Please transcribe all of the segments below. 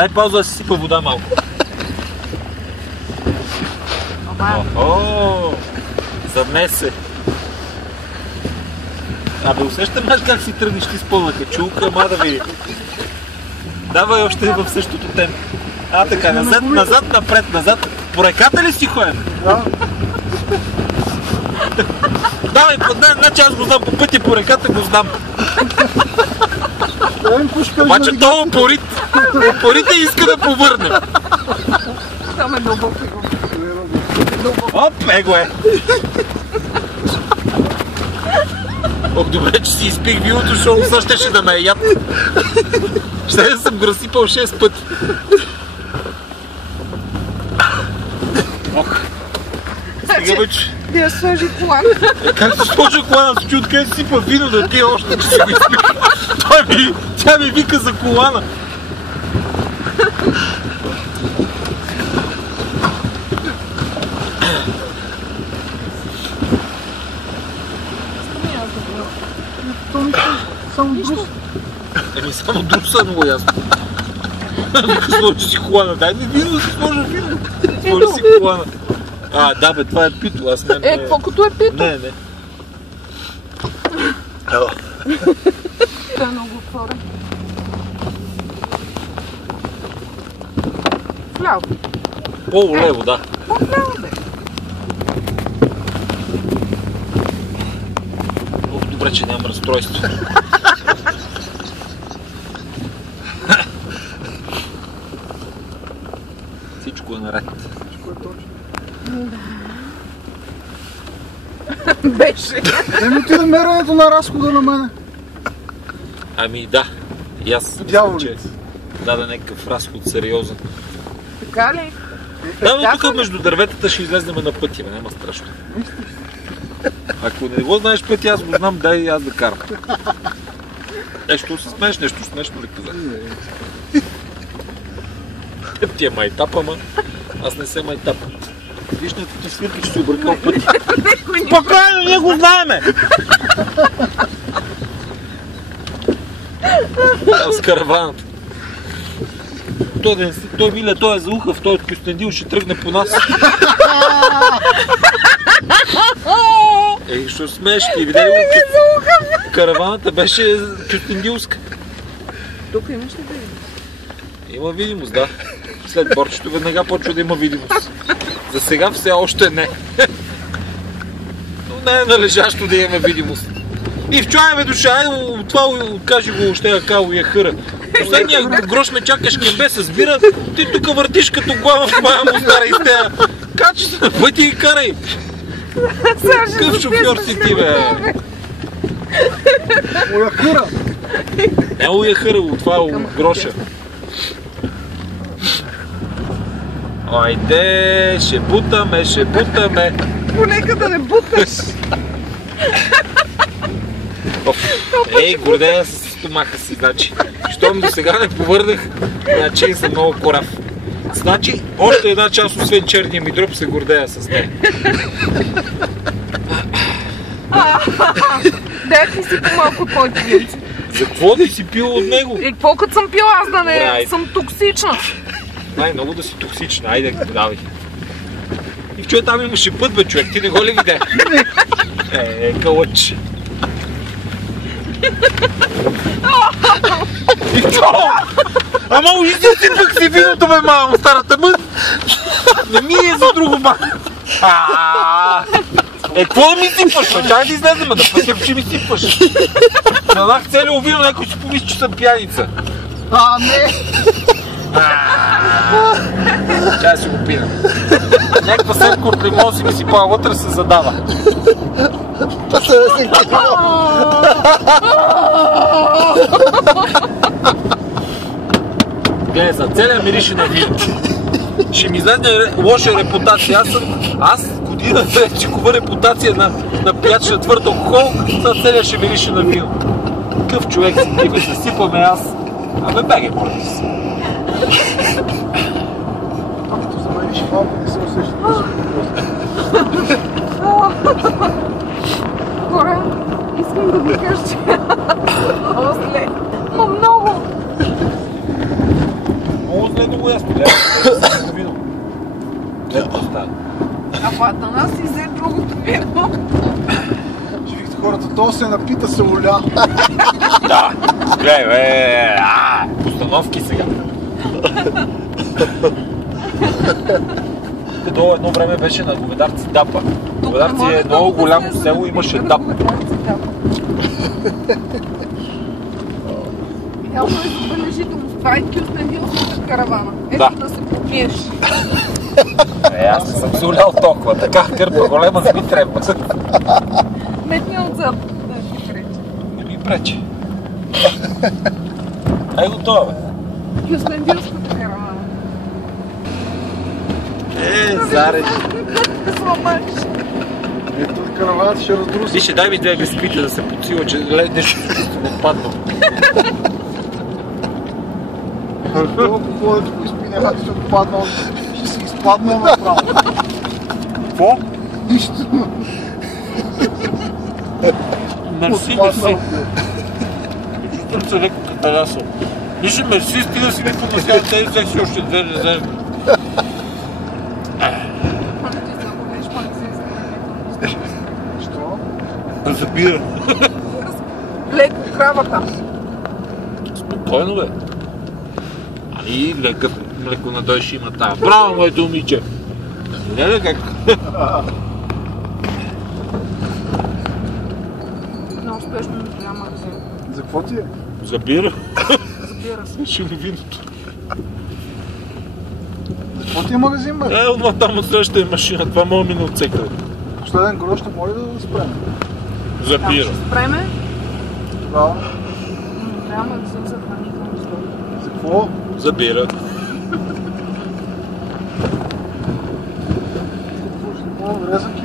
Дай пауза да си сипа вода малко. Охо! Заднесе. Абе, усещам как си тръгнеш ти с пълна качулка, ама да види. Давай още в същото темпо. Така, назад, напред, назад. По реката ли си ходим? Да. Давай, значи аз го знам по пътя по реката, го знам. Обаче това упорите иска да повърне. Там е дълбоко. Оп, его е. Ох, добре, че си изпих вилото, защото сега щеше да ме яд. Ще да съм го разсипал 6 пъти. Ох. Стига вече. Да сложи колан. Как се сложи колана? Се чу откъде си сипа вино да пие още, че си го изпих. Тя ми вика за колана. Само друс. Само друс е много ясно. Вика сложи си колана. Дай ми вино да си сложа вино. Сложи си колана. Да бе, това е пито. Аз не... Какво като е пито? Не. Това е много отворен. Вляво. По-лево, да. По-вляво, бе. Добре, че нямам разстройство. Всичко е наред. Всичко е точно. Беше. Еми ти да меренето на разхода на мене. Ами да. И аз мисля, че даде някакъв разход сериозен. Така ли? Да, но тук между дърветата ще излезнем на пътя, няма страшно. Ако не го знаеш пътя, аз го знам, дай аз да карам. Нещо се смееш, нещо смешно ли казах? Ти е майтап, ама аз не се майтапам. Виж на ти свирки, че си объркал пътя. Спокойно, ние го знаеме! С караваната. Той Миля, той е за ухав, той от Кюстендил ще тръгне по нас. Що смееш ти, видя ли? Караваната беше кюстендилска. Тук имаш ли да видиш? Има видимост, да. След борчето веднага почва да има видимост. За сега все още не. Но не е належащо да имаме видимост. И в чуя душа, това кажи го още яка уяхъра. Последния грош ме чакаш кембе се сбира, ти тук въртиш като глава в моя му стара изтея. Качи се на пъти и карай. Какъв шофьор си ти, бе? Уяхъра. Не уяхъра, това е гроша. Айде, ще бутаме. Понека да не буташ. Ей, гордея с стомаха си, значи. Щом до сега не повърнах, значи съм много корав. Значи, още една част, освен черния ми дроб, се гордея с нея. Дай ти си по-малко от моите винци. За какво да си пил от него? И какво като съм пила, аз да не съм токсична? Най-много да си токсична, айде, давай. И в чуя там имаше път, бе, човек, ти не го ли видя? Кълъч. И чо? Ама уйди пък си виното, бе, мамо, старата мън. Не ми е за друго, ма. Какво да ми сипваш? Чакай да излезем, да пътя, че ми сипваш. Нанах целио вино, някой си помисли, че съм пияница. Не! Чай си го пина. Някаква семка от лимон си ми сипава вътре, се задава. Гледай са, целият мирише на вино. Ще ми излезне лоша репутация. Аз година вече кува репутация на пияч на твърд алкохол, сега целият ще мирише на вино. Какъв човек си ти, бе, се сипаме аз. Абе, бегай, моля ти си. Като замериш малко, не се усеща. Хора, искам да ви кажа, че много зле. Много. Много То се напита, се уля. Да, гледай, постановки сега. Долу едно време беше на Говедарци Дапа. Говедарци е много голямо село, имаше Дап. Явно е забележително. Това е кюстендилската каравана. Ето да се попиеш. Аз не съм се улял толкова, така кърпа голема не ми трябва. Метния отзад. Да, ти пречи. Не ми пречи. Ай готова, бе. Кюстендилската каравана. Зареди. Да сламаш. Ето караваната ще раздруса. Вижте, дай ми две бисквита да се подсила, че нещо се чувствам отпаднал. Какво да го изпи, няма да се отпаднал. Ще си изпаднал направо. Какво? Нищо. Мерси, мерси. Чувствам се леко каталясъл. Вижте, мерси, стига си ми понасява тези секси още две не знаеш. Що? Забира. Леко кравата. Спокойно, бе. Ами, леко надой ще има тая. Браво, моето момиче! Не ли как? Много успешно ми голяма разина. За какво ти е? Забира. Забира се. Ще го виното. За какво ти е магазин, бе? Отва там от среща е машина. Това мога ми не отсека. Последен грош не може да спреме. Забира. Ще спреме. Да. Трябва магазин за хранителни стоки. За какво? Забира. Резъки.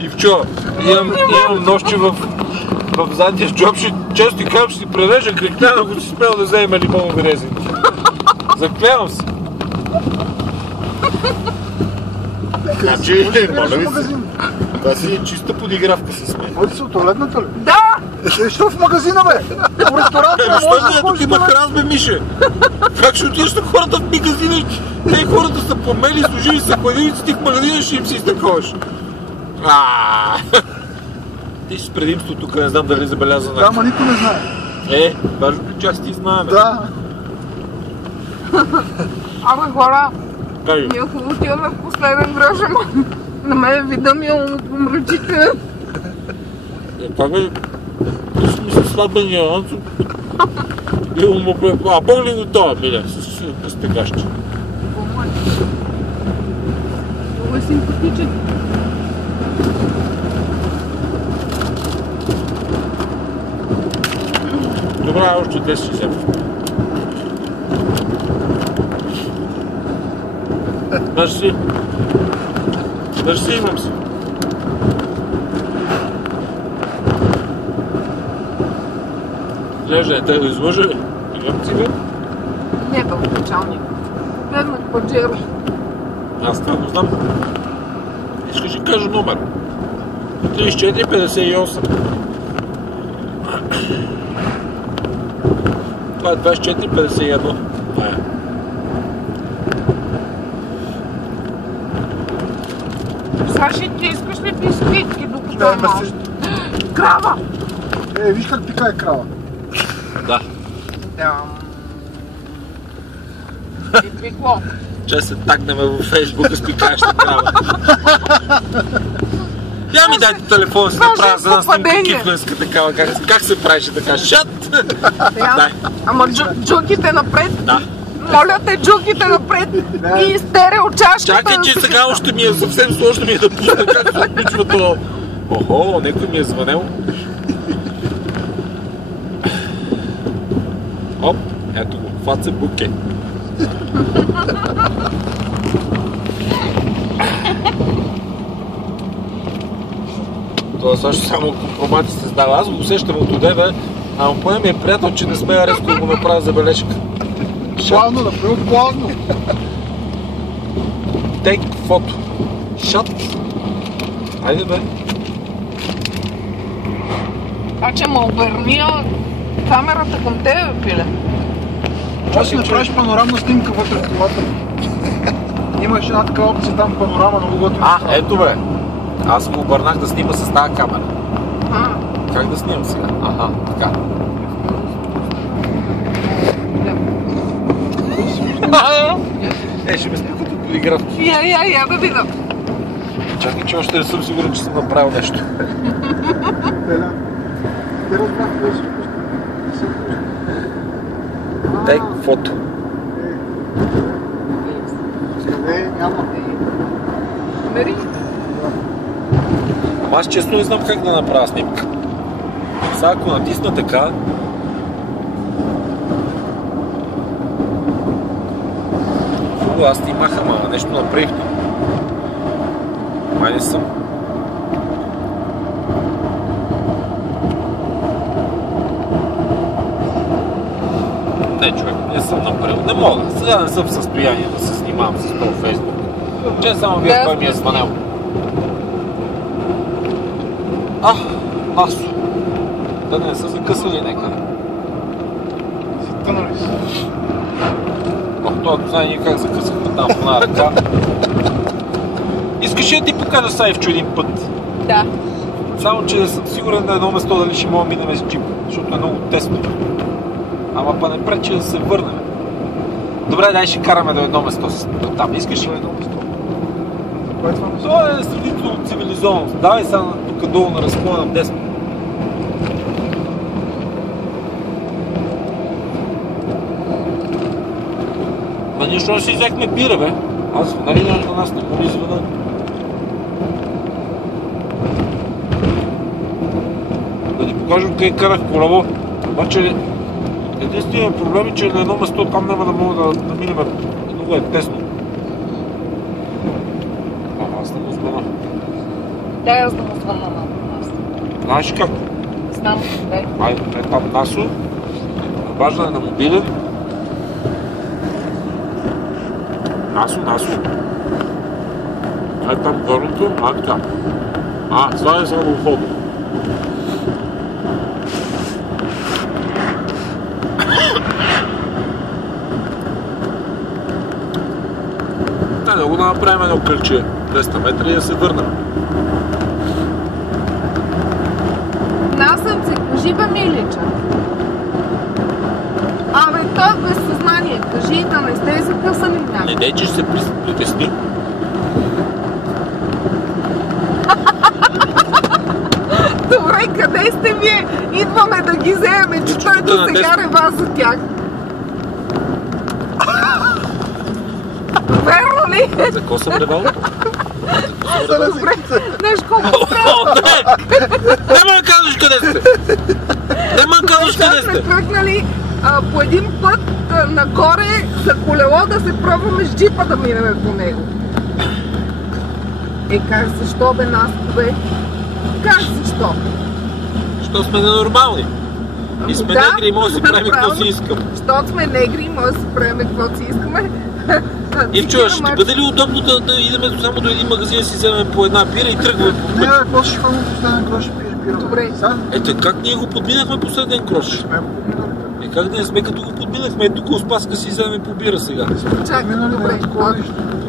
Ивчо, имам нощче в задния джоб, често ти казвам, ще си прережа крикляна, ако си спрял да вземе лимонови резинки. Заклевам се. Значи, моля ви се, това си е чиста подигравка с мен. Ходи се от туалетната ли? Да! Защо в магазина, бе? В ресторанта не може да Защо ходиш тук има храз, бе, Мише? Как ще отидеш на хората в магазина? Те хората са помели, служили са хладилници, ти в магазина ще им си изтъковаш. Ти си с предимство тук, не знам дали забеляза Да, ама никой не знае. Важното част ти знаем. Да. Абе, хора, Кай. ние хубаво отиваме в последен грош, ама на мен вида ми е помрачителен. Това бе, ти си ми се слабения Анцо. И му препа, бъг ли го това, миле, с тегащи. Много е симпатичен. Добре, още 260. Мерси. Мерси, имам си. Глежда, те да излъжа ли? Имам ти бе? Не бе, началник. Гледнах Паджеро. Аз това го знам. Искаш да кажа номер. 3458. Това е 2451. Саши, ти искаш ли бисквитки, докато Да, е малко? мерси. Крава! Виж как пикае крава. Да. Да. И пикло. Че се тагнем във Фейсбука с пикаеща крава. Я ми дайте телефона си да правя за нас снимка кифленска такава. Как се правеше така? Шат! Дай. Ама джуките напред. Да. Моля те, джуките напред. И стерео чашката. Чакай, че сега още ми е съвсем сложно ми е да пусна как се отключва това. Охо, някой ми е звънел. Оп, ето го, хват се буке. Това също само компромати се създава. Аз го усещам от одеве, ама поне ми е приятел, че не смея резко да го направя забележка. Плавно, например, плавно. Take фото. Шат. Айде бе. Че ме обърни камерата към тебе, пиле. Аз си направиш панорамна снимка вътре в колата. Имаш една такава опция там панорама, много готина. Ето бе. Аз го обърнах да снима с тази камера. А, Как да снимам сега? Аха, така. Ще ме спи като полиграф. я да видам. Чакай, че още не съм сигурен, че съм направил нещо. Те разбрах, кой си пусна. Дай фото. Няма. Мери. Ама аз честно не знам как да направя снимка. Сега ако натисна така... Аз ти махам, ама нещо направих. Май не съм. Не, човек, не съм направил. Не мога. Сега не съм в състояние да се снимавам с този Фейсбук. Че само вие кой ми е звънел. Насо. Да не са закъсали някъде. Тънали си. Това не знае ние как закъсахме там в една ръка. Искаш ли да ти покажа Сайвчо един път? Да. Само, че съм сигурен на едно место дали ще мога минем с джип, защото е много тесно. Ама па не пречи да се върнем. Добре, дай ще караме до едно место там. Искаш ли едно место? Кое е това место? Това е сравнително цивилизовано. Давай сега тук долу на разклона десна. Ма нищо не си взехме бира, бе. Аз, нали на нас не му изведа. Да ти покажем къде карах колело. Обаче единственият проблем е, че на едно место там няма да мога да минем. Много е тесно. Аз не го звъна. Дай аз да му звънна на нас. Знаеш как? Знам, дай. Айде, е там Насо. Обаждане на мобилен. Насо. Е там горното. Така. Това е само входа. Да го направим едно кръгче 200 метра и да се върнем. Насънце, кажи бе, Милича. Абе, той е без съзнание. Кажи да не сте закъсали някак. Не дей, че ще се притесни. Добре, къде сте вие? Идваме да ги вземем, че той до сега рева за тях. Верно ли? За какво съм ревал? Добре, знаеш колко трябва. Нема да казваш къде сте! Нема да казваш къде сме сте! тръгнали по един път нагоре за колело да се пробваме с джипа да минем по него. Как защо бе, Наско бе? Как защо? Защо сме ненормални? И сме негри и може да си правим какво си искам. Защото сме негри и може да си правим какво си искаме. И чуя, ще ти бъде ли удобно да идем само до един магазин да си вземем по една бира и тръгваме по път? Не, какво ще хвана последен грош и пиеш бира? Добре. Ето, как ние го подминахме последен грош? Сме го подминали. Как да не сме като го подминахме? Тук у Спаска си вземем по бира сега. Чакай, добре.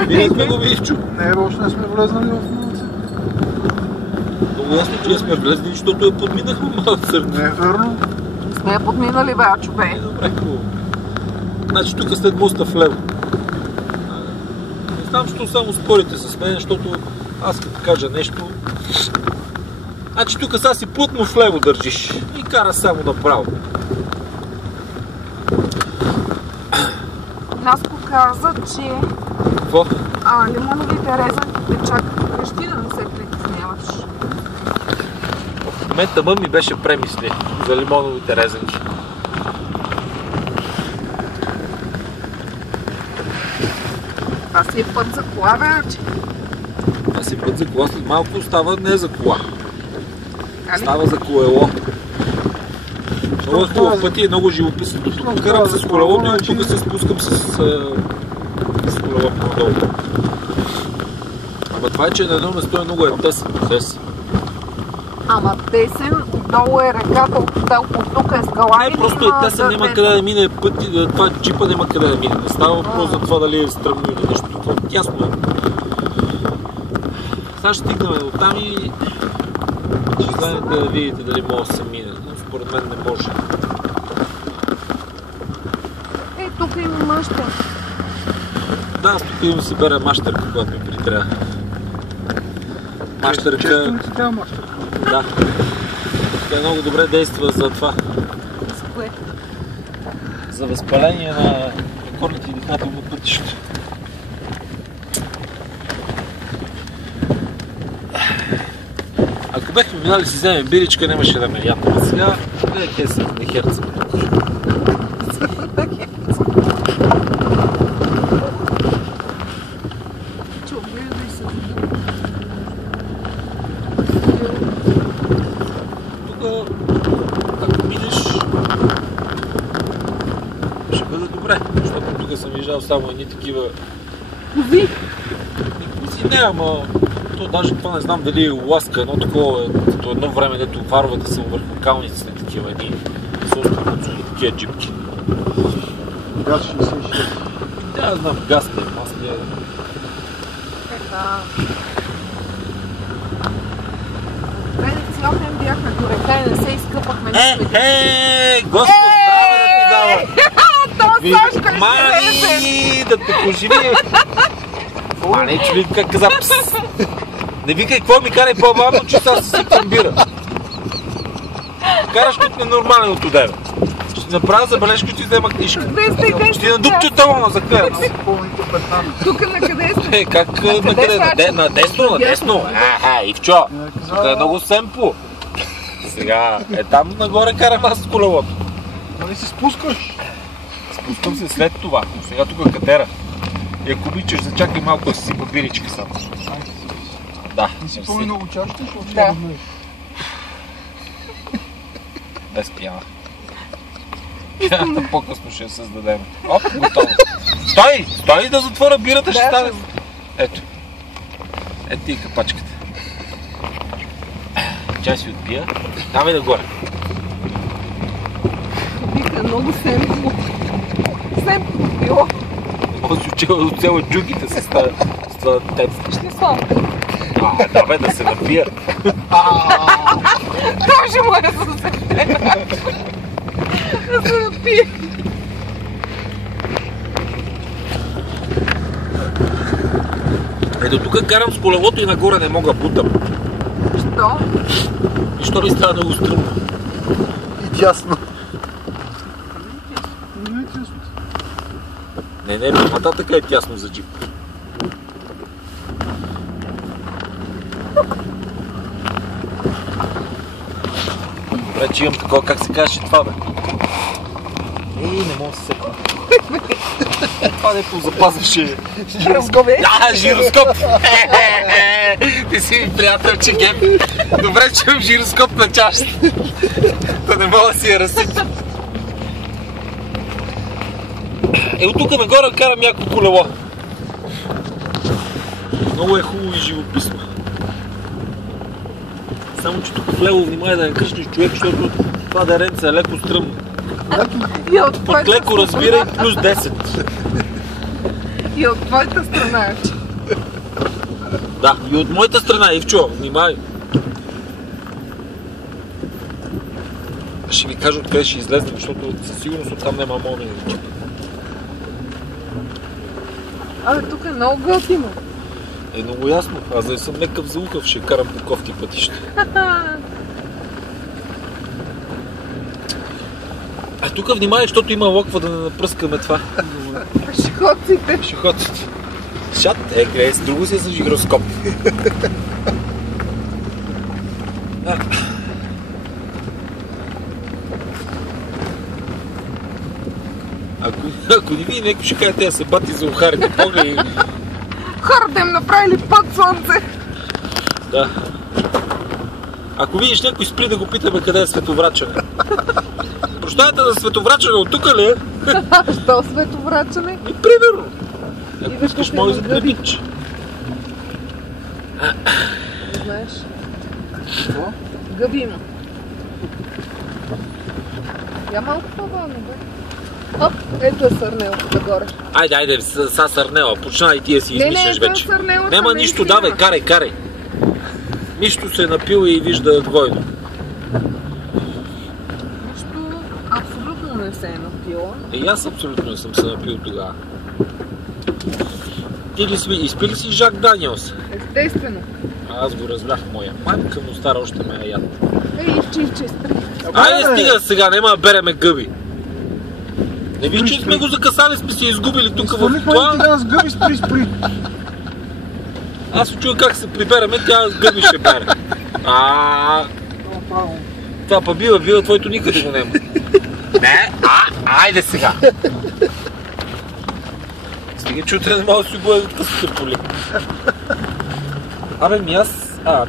Видихме го, Вивчо. Не, още не сме влезнали в Мълци. Много ясно, че не сме влезли, защото я подминахме малък сърце. Не е верно. Сме я подминали, бачо, бе. Добре, хубаво. Значи тук след моста вляво. Не знам, що само спорите с мен, защото аз като кажа нещо... Значи тук сега си плътно вляво държиш и кара само направо. Наско каза, че Какво? лимоновите резанките чакат вкъщи, да не се притесняваш. В момента мън ми беше премисли за лимоновите резанки. Това си е път за кола, вече. Това си път за кола, след малко става не за кола. Али? Става за колело. Много е хубав път и е много живописно. Тук карам с колелото и тук се спускам с колелото надолу. Ама това е, че на едно место е много тесен процес. Ама тесен, долу е реката, от тук е скала. Не, просто е тесен, няма къде да мине път и това джипа няма къде да мине. Не става въпрос за това дали е стръмно или нещо такова. Тясно е. Сега ще стигнем от там и ще знаете да видите дали може да се мине. Но според мен не може. Тук има маща. Да, аз тук имам си беря мащерка, когато ми притрябва. Мащерка... Често не си трябва мащерка. Да. Тя много добре действа за това. С кое? За възпаление на корните и дихателно пътища. Ако бехме минали си вземем биричка, нямаше да ме ядем. А сега, гледайте се, не херца. Тук, ако минеш, ще бъде добре, защото тук съм виждал само едни такива... Кози? Кози не, ама... То даже това не знам дали е ласка, едно такова, като едно време, дето варвата са върху калниците, такива едни сълскоцуни, такива джипки. Газ 66. Да, знам, газ не, аз не... Цял ден бяхме до река и не се изкъпахме. Господ здраве да ти дава! То Сашка ли Мани, да те поживи! Мани, чули как каза пс! Не викай какво ми карай по-бавно, че сега се сипвам бира. Караш като ненормален от удева. Ще направя забележка, ще ти взема книжка. Ще ти надупча талона за клея. Тук на къде сте? Как на къде? На десно, на десно. Ивчо, тук е много семпо. Сега, там нагоре карам аз с колелото. Нали се спускаш? Спускам се след това. Сега тук е катера. И ако обичаш, зачакай малко да си сипа биричка само. Да. Не си пълни много чашите, защото ще Да. го влезеш. Без пяна. Пяната по-късно ще я създадем. Оп, готово. Стой! Стой да затворя бирата, ще стане. Ето. Ето и капачката. Чай си отпия. Давай нагоре. Вика, много семпо. Семпо било. Може си отцела джугите с това тецата. Ще слава. Давай да се напия. Тоже му е за себе. Да се напие. Ето тук карам с колелото и нагоре не мога бутам. Що? И що ли става много стръмно? И тясно. Не, нататък е тясно за джип. Добре, че имам такова, как се казваше това, бе? Не мога да се сетя. Това дето запазваше... Жироскоп е? Да, жироскоп! Ти си ми приятел, че геп. Добре, че имам жироскоп на чашата. Да не мога да си я разсипя. От тук нагоре карам някакво колело. Много е хубаво и живописно. Само че тук влево внимай да не кръщиш човек, защото това деренце е леко стръмно. Под леко разбирай плюс 10. И от твоята страна е. Да, и от моята страна, Ивчо, внимай. Ще ви кажа откъде ще излезнем, защото със сигурност оттам няма мога да ги. Абе, тук е много готино. Е много ясно, аз да съм некъв за ухъв, ще карам по кофти пътища. А тук внимай, защото има локва да не напръскаме това. Пешеходците. Пешеходците. Шат, гледай, с друго си е за жироскоп. Ако не ви някой ще каже, те се бати за ухарите, погледи. Хора да им направили под слънце. Да. Ако видиш някой спри да го питаме къде е световрачане. Прощавайте за световрачане, от тук ли е? Що световрачане? И примерно. Ако искаш, може за дребитче. Знаеш? Какво? Гъби има. Я малко по-бавно, бе. Хоп, ето е сърнелката горе. Айде, са сърнела, почна и ти да си измисляш вече. Не, Нема нищо, давай, карай. Мишто се е напил и вижда двойно. Нищо абсолютно не се е напила. И аз абсолютно не съм се напил тогава. Ти ли си, изпи ли си Жак Даниелс? Естествено. Аз го разлях моя мамка, но стара още ме е яд. Изчи, спри. Айде стига сега, нема да береме гъби. Не виж, че сме го закъсали, сме се изгубили тук в това. Ти да с гъби спри. Аз се чуя как се прибереме, тя с гъби ще бере. Това па бива, твоето никъде го нема. Не, айде сега. Стига, че утре не мога да си го от късата поли. Абе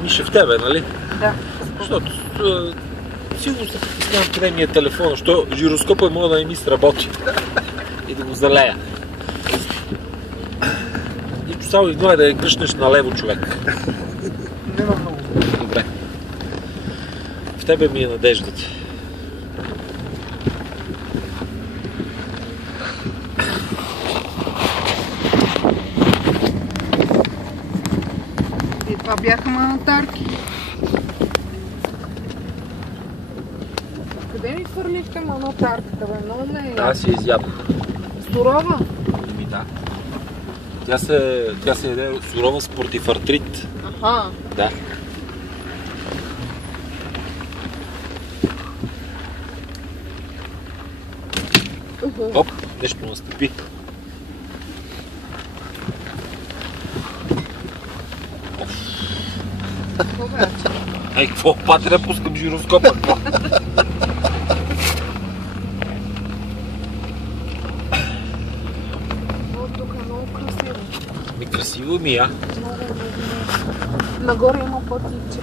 Миша в тебе, нали? Да. Защото сигурно се притеснявам къде ми е телефона, защото жироскопът мога да не ми сработи и да го залея. Нищо само игнай да я гръшнеш налево, човек. Нема много. Добре. В тебе ми е надеждата. И това бяха манатарки. Къде ми хвърлихте манатарката, бе? Много ме е яд. Аз си изядох. Сурова? Да. Тя се яде сурова с противартрит. Аха. Да. Оп, нещо настъпи. Добре. Ей, какво пати да пускам жироскопа? Тук е много красиво. Красиво ми, а? Много. Нагоре има пътиче.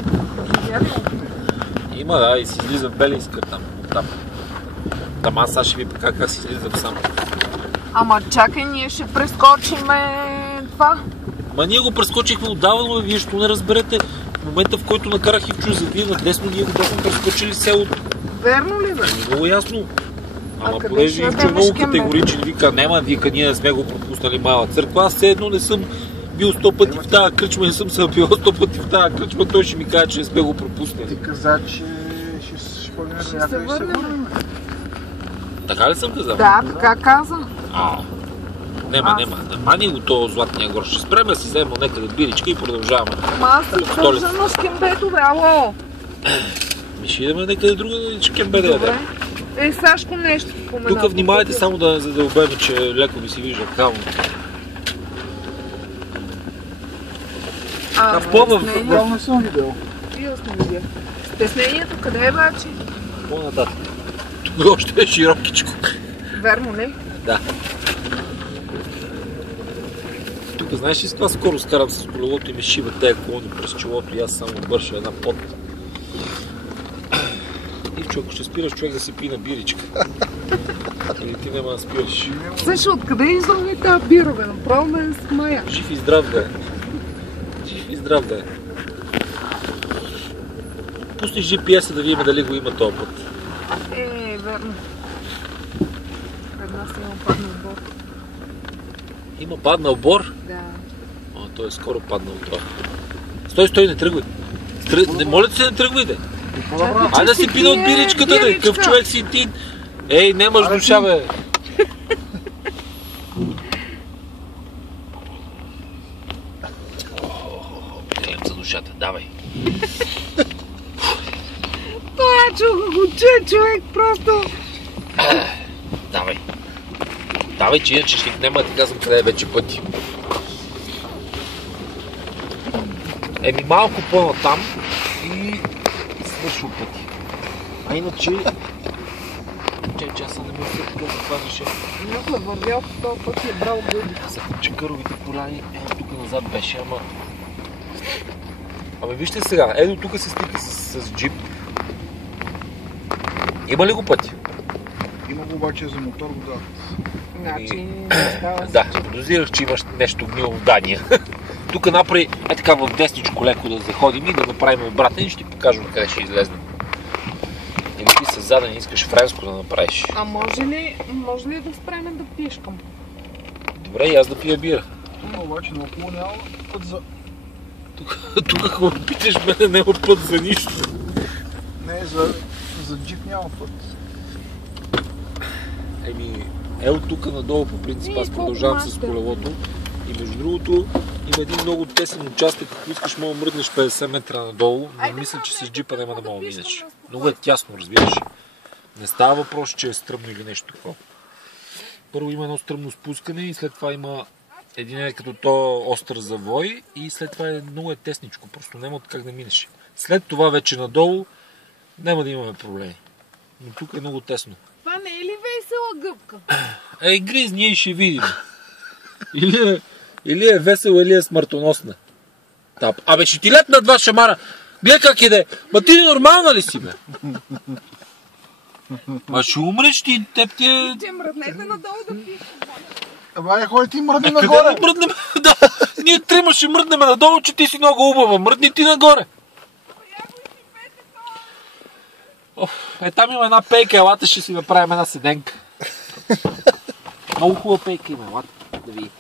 Има, да, и си излиза в Белинска там. Там аз сега ще ви покажа как си излизам сам. Ама чакай, ние ще прескочиме това. Ма ние го прескочихме отдавна, вие ще не разберете. В момента, в който накарах и в Чузавия надесно, ние го бяхме прескочили селото. Верно ли, бе? Много ясно. Ама къде понеже ще Ивчо ядем много шкембе? категоричен вика, няма, вика, ние не сме го пропуснали Мала църква. Аз все едно не съм бил 100 пъти в тази кръчма, не съм се напил 100 пъти в тази кръчма, той ще ми каже, че не сме го пропуснали. Ти каза, че ще ходим Ще някъде се и се върнем. върнем. Така ли съм казал? Да, така каза. Нема. Мани го този златния грош. Ще спрем да си вземем някъде биричка и продължаваме. Ма аз си държа на шкембето, бе, ало. Ми ще идем някъде друга да шкембе да ядем. Добре. Сашко нещо спомена. Тук внимавайте само да задълбеме, че леко ми си вижда кално. в плана, Да, не съм видял. И аз не видях. Стеснението къде е, бачи? По-нататък. Тук още е широкичко. Верно ли? Да. Тук знаеш ли с това скоро скарам с колелото и ми шива тези колони през челото и аз само бърша една пот. И човек, ще спираш човек да се пи на биричка. Или ти няма да спираш. Също, откъде излъгни тази бира, бе? Направо ме смая. Жив и здрав да е. Жив и здрав да е. Пусни GPS-а да видим дали го има този път. Верно. Пред нас има паднал бор. Има паднал бор? Да. О, той е скоро паднал това. Стой, не тръгвай. Моля те се, не тръгвайте. Айде да си пина от биричката, да. Къв човек си ти. Ей, немаш душа, бе. Прием за душата, давай. Това чуха човек, просто. Давай. Давай, че иначе ще няма да ти казвам къде е вече пъти. Еми малко по-натам и свършил пъти. А иначе... Че аз не мисля какво се хванеше. Някой вървял по този път и е брал гъби. Са чекъровите поляни, тук назад беше, ама... Ами вижте сега, ето тук се стига с джип. Има ли го пъти? Има го обаче за мотор вода. Значи не става. Да, подозирах, че имаш нещо гнило в Дания. Тук направи така в десничко леко да заходим и да направим обратен и ще ти покажем къде ще излезнем. Или ти със заден искаш френско да направиш. А може ли да спреме да пишкам? Добре, и аз да пия бира. Има обаче наоколо няма път за... Тук хора питаш мене, няма път за нищо. Не, за джип няма път. Ел тук надолу по принцип аз продължавам с колелото. И между другото има един много тесен участък, ако искаш мога мръднеш 50 метра надолу, но мисля, че с джипа няма да мога да минеш. Много е тясно, разбираш. Не става въпрос, че е стръмно или нещо такова. Първо има едно стръмно спускане и след това има един като то остър завой и след това много тесничко, просто няма как да минеш. След това вече надолу няма да имаме проблеми. Но тук е много тесно. Това не е ли весела гъбка? Гриз, ние ще видим. Или е весела, или е смъртоносна. Абе, ще ти лепна два шамара. Гледай как иде. Ма ти нормална ли си, бе? Ма ще умреш ти, теб ти е... Че мръднете надолу да пише. Абе, ходи ти мръдни Къде нагоре. да мръднем? Да, ние трима ще мръднем надолу, че ти си много убава. Мръдни ти нагоре. Там има една пейка, елата ще си направим една седенка. Много хубава пейка има, елата да види.